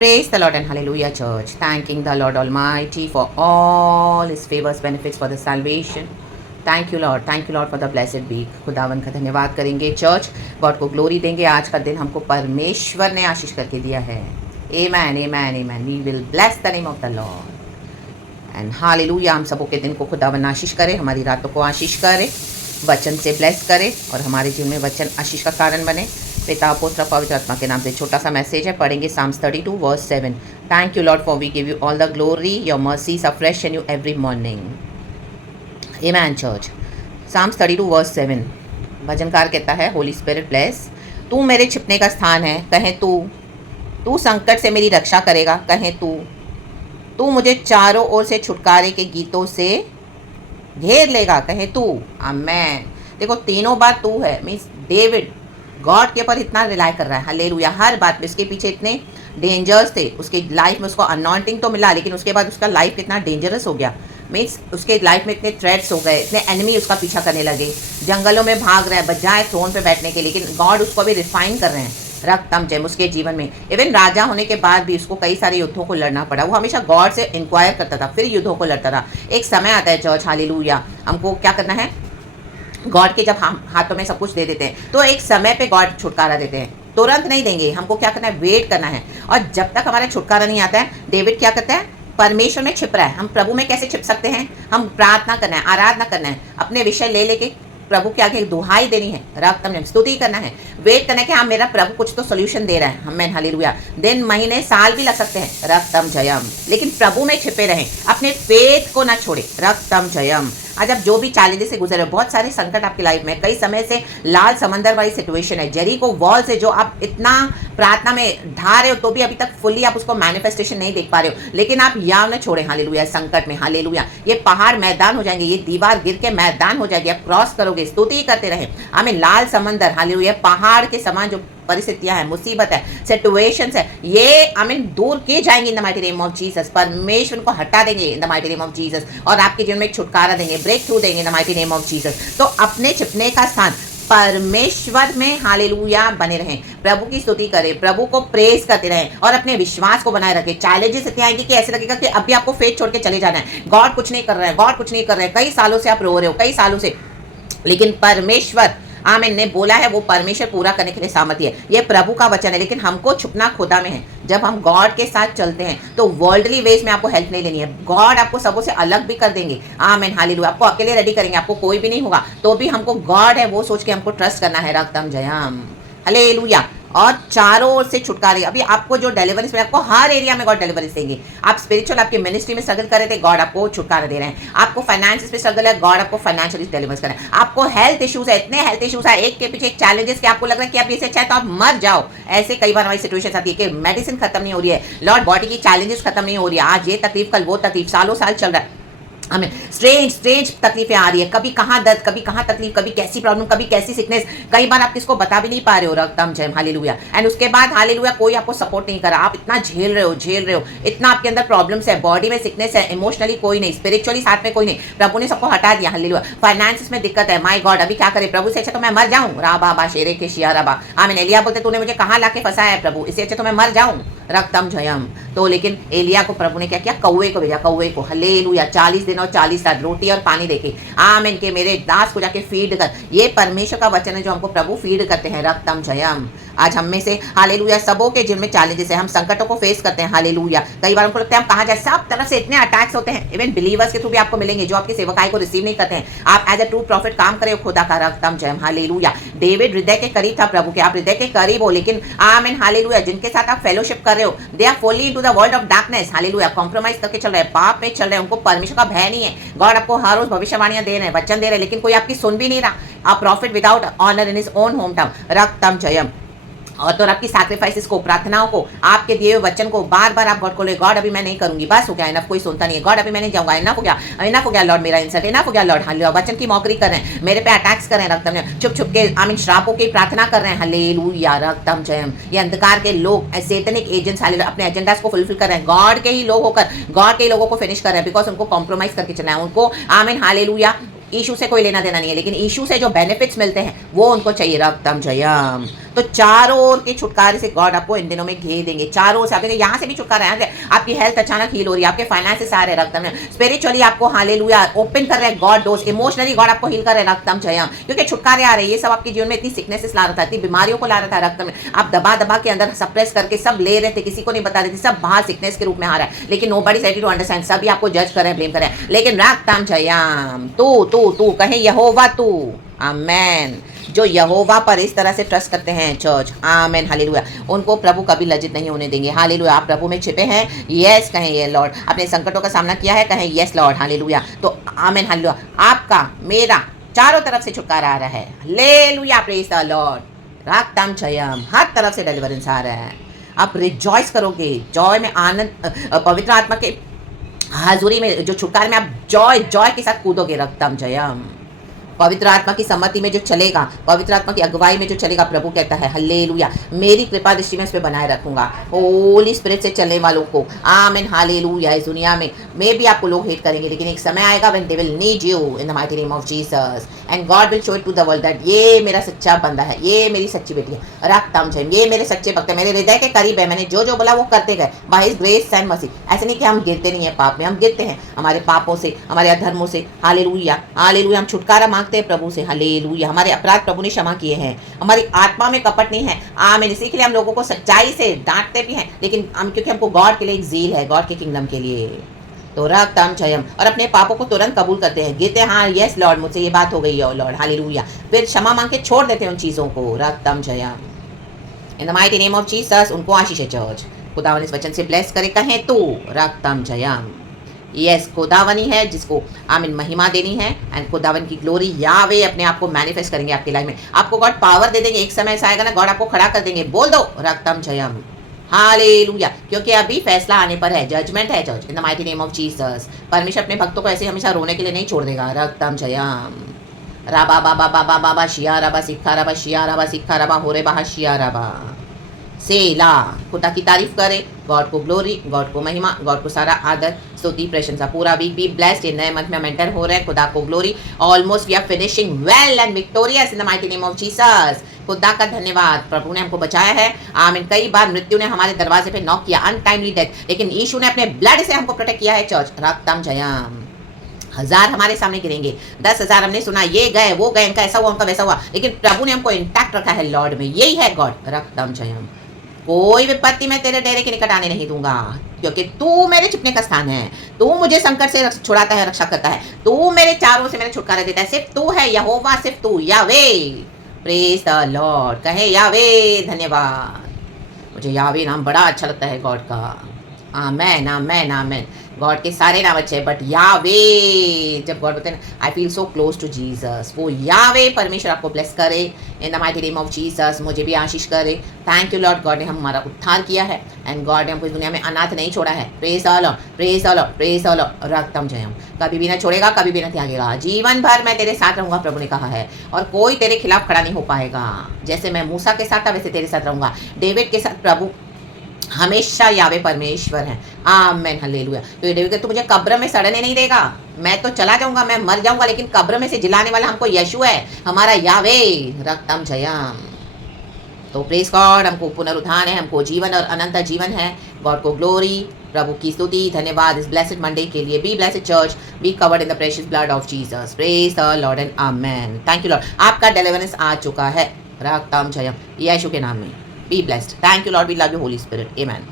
Praise the Lord and hallelujah, church. Thanking the Lord Almighty for all His favors, benefits for the salvation. Thank you, Lord. Thank you, Lord, for the blessed week. खुदावन का धन्यवाद करेंगे church. God को glory देंगे. आज का दिन हमको परमेश्वर ने आशीष करके दिया है. Amen, amen, amen. We will bless the name of the Lord. And hallelujah. हम सबों के दिन को खुदावन आशीष करे, हमारी रातों को आशीष करे, वचन से ब्लेस करे और हमारे जीवन में वचन आशीष का कारण बने. पिता पुत्र पवित्र आत्मा के नाम से छोटा सा मैसेज है. पढ़ेंगे Psalms 32 verse 7. Thank you Lord for we give you all the glory. Your mercies are fresh and new every morning. Amen church. Psalms 32 verse 7. भजनकार कहता है, होली स्पिरिट ब्लेस. तू मेरे छिपने का स्थान है, कहें तू संकट से मेरी रक्षा करेगा, कहें तू मुझे चारों ओर से छुटकारे के गीतों से घेर लेगा, कहें तू. आमेन. देखो तीनों बात तू है. मीन्स डेविड गॉड के ऊपर इतना रिलाई कर रहा है. हालेलुया. हर बात में उसके पीछे इतने डेंजर्स थे. उसके लाइफ में उसको अनॉइंटिंग तो मिला, लेकिन उसके बाद उसका लाइफ कितना डेंजरस हो गया. मीन्स उसके लाइफ में इतने थ्रेट्स हो गए, इतने एनिमी उसका पीछा करने लगे, जंगलों में भाग रहा है बजाय थ्रोन पे बैठने के. लेकिन गॉड उसको भी रिफाइन कर रहे हैं. रक्तम जैम उसके जीवन में. इवन राजा होने के बाद भी उसको कई सारे युद्धों को लड़ना पड़ा. वो हमेशा गॉड से इंक्वायर करता था, फिर युद्धों को लड़ता था. एक समय आता है चर्च, हालेलुया, हमको क्या करना है. गॉड के जब हम हाथों में सब कुछ दे देते हैं तो एक समय पे गॉड छुटकारा देते हैं. तुरंत नहीं देंगे. हमको क्या करना है, वेट करना है. और जब तक हमारा छुटकारा नहीं आता है, डेविड क्या करता है, परमेश्वर में छिप रहा है. हम प्रभु में कैसे छिप सकते हैं. हम प्रार्थना करना है, आराधना करना है, अपने विषय ले लेके प्रभु के आगे दुहाई देनी है, रक्तम स्तुति करना है, वेट करना है कि हाँ मेरा प्रभु कुछ तो सोल्यूशन दे रहा है. हमें हालेलुया. दिन महीने साल भी लग सकते हैं, रक्तम जयम, लेकिन प्रभु में छिपे रहें, अपने फेथ को ना छोड़े, रक्तम जयम. आज आप जो भी चैलेंजेस से गुजर रहे हो, बहुत सारे संकट आपकी लाइफ में, कई समय से लाल समंदर वाली सिचुएशन है, जेरिको वॉल से जो आप इतना प्रार्थना में ढा रहे हो तो भी अभी तक फुल्ली आप उसको मैनिफेस्टेशन नहीं देख पा रहे हो, लेकिन आप याव न छोड़े. हालेलुया. संकट में हालेलुया, ये पहाड़ मैदान हो जाएंगे, ये दीवार गिर के मैदान हो जाएगी, आप क्रॉस करोगे, स्तुति करते रहे. हमें लाल समंदर हालेलुया, पहाड़ के समान जो परिस्थितियां हैं, मुसीबत है, सिचुएशंस है, ये दूर किए जाएंगे इन the mighty name of Jesus. परमेश्वर को हटा देंगे इन the mighty name of Jesus और आपके जीवन में एक छुटकारा देंगे, ब्रेक थ्रू देंगे इन the mighty name of Jesus. तो अपने छिपने का स्थान परमेश्वर में हालेलुया बने रहें, प्रभु की स्तुति करें, प्रभु को प्रेज करते रहें और अपने विश्वास को बनाए रखें. चैलेंजेस इतने आएंगे कि ऐसे लगेगा कि अभी आपको फेथ छोड़ के चले जाना है, गॉड कुछ नहीं कर रहा है, गॉड कुछ नहीं कर रहा है. कई सालों से आप रो रहे हो, कई सालों से, लेकिन परमेश्वर आमीन ने बोला है, वो परमेश्वर पूरा करने के लिए सामर्थ्य है. ये प्रभु का वचन है. लेकिन हमको छुपना खुदा में है. जब हम गॉड के साथ चलते हैं तो वर्ल्डली वेज में आपको हेल्प नहीं लेनी है. गॉड आपको सबों से अलग भी कर देंगे. आमीन हालेलुया. आपको अकेले रेडी करेंगे, आपको कोई भी नहीं होगा, तो भी हमको गॉड है वो सोच के हमको ट्रस्ट करना है. रक्तम जयम हालेलुया. और चारों ओर से छुटकारे. अभी आपको जो डिलीवरीज में, आपको हर एरिया में गॉड डिलीवरीज देंगे. आप स्पिरिचुअल आपकी मिनिस्ट्री में स्ट्रगल कर रहे थे, गॉड आपको छुटकारा दे रहे हैं. आपको फाइनेंस में स्ट्रगल है, गॉड आपको फाइनेंशियली डिलीवर कर रहे हैं. आपको हेल्थ इश्यूज है, इतने हेल्थ इश्यूज है, एक के पीछे एक चैलेंजेस कि आपको लग रहा है कि आप इससे अच्छा है तो आप मर जाओ. ऐसे कई बार हमारी सिचुएशन आती है कि मेडिसिन खत्म नहीं हो रही है, लॉर्ड बॉडी की चैलेंजेस खत्म नहीं हो रही है, आज ये तकलीफ कल वो तकलीफ, सालों साल चल रहा है. हमें स्ट्रेंज तकलीफें आ रही है, कभी कहाँ दर्द, कभी कहाँ तकलीफ, कभी कैसी प्रॉब्लम, कभी कैसी सिकनेस. कई बार आप किसको बता भी नहीं पा रहे हो. रक्तम जय हालेलुया. एंड उसके बाद हालेलुया कोई आपको सपोर्ट नहीं कर रहा. आप इतना झेल रहे हो, इतना आपके अंदर प्रॉब्लम्स है, बॉडी में सिकनेस है, इमोशनली कोई नहीं, स्पिरिचुअली साथ में कोई नहीं. प्रभु ने सबको हटा दिया. हालेलुया. फाइनेंस में दिक्कत है, माय गॉड अभी क्या करे. प्रभु से अच्छा तो मैं मर जाऊं. राबा बा शेरे के शिया रबा. आमीन. एलिया बोलते तूने मुझे कहाँ लाके फंसाया है प्रभु, इससे अच्छा तो मैं मर जाऊं. रक्तम जयम. तो लेकिन एलिया को प्रभु ने क्या किया, कौवे को भेजा, कौवे को. हालेलुया. 40 दिन और 40 रात रोटी और पानी देके, आमीन, के मेरे दास को जाके फीड कर. ये परमेश्वर का वचन है जो हमको प्रभु फीड करते हैं. रक्तम जयम. आज हम में से हालेलुया सबों के जिनमें चैलेंजेस है, हम संकटों को फेस करते हैं. हालेलुया. कई बार हमको लगता है हम कहाँ जाए, सब तरफ से इतने अटैक्स होते हैं. इवन बिलीवर्स के थ्रू भी आपको मिलेंगे जो आपकी सेवकाई को रिसीव नहीं करते हैं. आप एज अ ट्रू प्रॉफिट काम करे हो खुदा का. रक्तम जयम हालेलुया. डेविड हृदय के करीब था प्रभु के. आप हृदय के करीब हो, लेकिन आमीन हालेलुया जिनके साथ आप फेलोशिप कर रहे हो, they are fully into the world of darkness. Hallelujah. Compromise करके चल रहे हैं, पाप में चल रहे हैं, उनको परमेश्वर का भय नहीं है. गॉड आपको हर रोज भविष्यवाणियां दे रहे हैं, वचन दे रहे हैं, लेकिन कोई आपकी सुन भी नहीं रहा. आप prophet without honour in his own home town. रक्तम जयम. और तो आपकी सैक्रिफाइसेस को, प्रार्थनाओं को, आपके दिए हुए वचन को बार बार आप गॉड को ले, गॉड अभी मैं नहीं करूंगी, बस हो गया, इनफ, कोई सुनता नहीं है. गॉड अभी मैं नहीं जाऊंगा, इनफ हो गया लॉर्ड, मेरा इंसल्ट इनफ हो गया लॉर्ड. हालेलुया. वचन की मौकरी कर रहे हैं, मेरे पे अटैक्स कर रहे हैं. रक्तम छुप छुप के आमीन श्रापों की प्रार्थना कर रहे हैं. हालेलुया. रक्तम जयम. ये अंधकार के लोग, सैतानिक एजेंट्स हालेलुया अपने एजेंडास को फुलफिल कर रहे हैं. गॉड के ही लोग होकर गॉड के लोगों को फिनिश कर रहे हैं, बिकॉज उनको कॉम्प्रोमाइज करके चलना है. उनको आमीन हालेलुया यीशु से कोई लेना देना नहीं है, लेकिन यीशु से जो बेनिफिट्स मिलते हैं वो उनको चाहिए रक्तम जयम। तो चारों ओर के छुटकारे से गॉड आपको इन दिनों में घेर देंगे, चारों ओर से। आप देखेंगे यहाँ से भी छुटकारा है, यहाँ से आपकी हेल्थ अचानक हील हो रही है, आपके फाइनेंसेस आ रहे हैं रक्तम जयम। स्पिरिचुअली आपको हालेलुया ओपन कर रहे हैं गॉड डोर्स, इमोशनली गॉड आपको हील कर रहे हैं रक्तम जयम, क्योंकि छुटकारे आ रहे हैं। ये सब आपके जीवन में इतनी सिकनेसेस ला रहा था, इतनी बीमारियों को ला रहा था रक्तम, आप दबा दबा के अंदर सप्रेस करके सब ले रहे थे, किसी को नहीं बता रहे थे, सब बाहर सिकनेस के रूप में आ रहा है, लेकिन nobody is ready to understand. सभी आपको जज कर रहे हैं, ब्लेम कर रहे हैं, लेकिन रक्तम जयम तू कहे यहोवा तू, आमेन। जो यहोवा पर इस तरह से ट्रस्ट करते हैं चर्च, आमेन हालेलुया, उनको प्रभु कभी लज्जित नहीं होने देंगे। हालेलुया, आप प्रभु में छिपे हैं, यस कहें ये लॉर्ड। अपने संकटों का सामना किया है, कहें यस लॉर्ड, हालेलुया। तो आमेन हालेलुया, आपका मेरा चारों तरफ से छुटकारा आ रहा है, हालेलुया, प्रेज द लॉर्ड, रक्तम जयम, हर तरफ से डिलीवरेंस आ रहा है। आप रिजॉइस करोगे, जॉय में आनंद, पवित्र आत्मा के हाजुरी में, जो छुटकारे में आप जॉय के साथ कूदोगे रक्तम जयम। पवित्र आत्मा की सम्मति में जो चलेगा, पवित्र आत्मा की अगुवाई में जो चलेगा, प्रभु कहता है हालेलुया, मेरी कृपा दृष्टि में उस पर बनाए रखूंगा। होली स्पिरिट से चलने वालों को, आमीन हालेलुया। इस दुनिया में भी आपको लोग हेट करेंगे, लेकिन एक समय आएगा when they will need you in the mighty name of Jesus, and God will show it to the world that ये मेरा सच्चा बंदा है, ये मेरी सच्ची बेटी है, रक्तम जयम, ये मेरे सच्चे भक्त है, मेरे हृदय के करीब है, मैंने जो जो बोला वो करते गए by his grace and mercy. ऐसे नहीं कि हम गिरते नहीं है पाप में, हम गिरते हैं हमारे पापों से, हमारे अधर्मों से, हालेलुया हालेलुया। हम छुटकारा मांगते हैं प्रभु से, हालेलुया। हमारे अपराध प्रभु ने क्षमा किए हैं, हमारी आत्मा में कपट नहीं है, आमीन। इसी के लिए हम लोगों को सच्चाई से डांटते भी हैं, लेकिन हम, क्योंकि हमको गॉड के लिए एक ज़ील है, गॉड के किंगडम के लिए। तो रक्तम जयम, और अपने पापों को तुरंत कबूल करते हैं, गिरते हैं, हाँ यस लॉर्ड मुझसे ये बात हो गई है लॉर्ड, हालेलुया। फिर क्षमा मांग के छोड़ देते हैं उन चीज़ों को, रक्तम जयम, in the mighty name of Jesus. उनको आशीष है चर्च, खुदावन इस वचन से ब्लेस करे, कहें तो रक्तम जयम। यस, खुदावनी है जिसको आमीन महिमा देनी है, एंड खुदावन की ग्लोरी यावे अपने आप को मैनिफेस्ट करेंगे आपकी लाइफ में। आपको गॉड पावर दे देंगे, एक समय ऐसा आएगा ना, गॉड आपको खड़ा कर देंगे। बोल दो रक्तम जयम, हालेलुया, क्योंकि अभी फैसला आने पर है, जजमेंट है church, in the mighty name of Jesus. परमेश्वर अपने भक्तों को ऐसे हमेशा रोने के लिए नहीं छोड़ देगा, रक्तम जयम। राबा बाबा बाबा बाबा शिया रबा सिक्खा रबा शिया रबा सिक्खा रबा हो रे बाहा शिया रबा सेला। खुदा की तारीफ करें, गॉड को ग्लोरी, गॉड को महिमा, गॉड को सारा आदर, स्तुति, प्रशंसा। पूरा वीक बी ब्लेस्ड, ये नए मंथ में मेंटर हो रहे हैं, खुदा को glory. Almost we are finishing well and victorious in the mighty name of Jesus. खुदा का धन्यवाद, प्रभु ने हमको बचाया है, आमीन। कई बार मृत्यु ने हमारे दरवाजे पे नॉक किया, अनटाइमली डेथ, लेकिन यीशु ने अपने ब्लड से हमको प्रोटेक्ट किया है चर्च, रक्तम जयम। 1000 हमारे सामने गिरेंगे, 10,000 हमने सुना, ये गए वो गए, इनका ऐसा हुआ उनका वैसा हुआ, लेकिन प्रभु ने हमको इंटैक्ट रखा है लॉर्ड में। यही है गॉड, रक्तम जयम। कोई विपत्ति मैं तेरे डेरे के निकट आने नहीं दूंगा, क्योंकि तू मेरे छिपने का स्थान है, तू मुझे संकट से छुड़ाता है, रक्षा करता है, तू मेरे चारों से मेरे छुटकारा देता है। सिर्फ तू है यहोवा, सिर्फ तू, यावे, प्रेज द लॉर्ड, कहे यावे, धन्यवाद। मुझे यावे नाम बड़ा अच्छा लगता है गॉड का, आमेन आमेन आमेन। गॉड के सारे नाम अच्छे हैं, बट यावे, जब गॉड बोलते हैं I feel so close to Jesus, वो यावे परमेश्वर आपको ब्लेस करे in the mighty name of Jesus. मुझे भी आशीष करे। थैंक यू लॉर्ड, गॉड ने हमारा उद्धार किया है, एंड गॉड ने हमको इस दुनिया में अनाथ नहीं छोड़ा है। Praise the lord, praise the lord, praise the lord, रक्तम जयम। कभी भी ना छोड़ेगा, कभी भी ना त्यागेगा, जीवन भर मैं तेरे साथ रहूंगा, प्रभु ने कहा है, और कोई तेरे खिलाफ खड़ा नहीं हो पाएगा। जैसे मैं मूसा के साथ था, वैसे तेरे साथ रहूंगा। डेविड के साथ प्रभु हमेशा यावे परमेश्वर हैं, आमेन हालेलुया। तो ये डेविड कहते, तू मुझे कब्र में सड़ने नहीं देगा, मैं तो चला जाऊंगा, मैं मर जाऊंगा, लेकिन कब्र में से जिलाने वाला हमको यीशु है, हमारा यावे, रक्तम जयम। तो प्रेज गॉड, हमको पुनरुत्थान है, हमको जीवन और अनंत जीवन है। गॉड को ग्लोरी, प्रभु की स्तुति, धन्यवाद इस ब्लेस्ड मंडे के लिए। Be blessed church, be covered in the precious blood of Jesus, praise the Lord and amen. Thank you Lord, आपका डिलीवरेंस आ चुका है, रक्तम जयम, यीशु के नाम में। Be blessed. Thank you, Lord. We love you, Holy Spirit. Amen.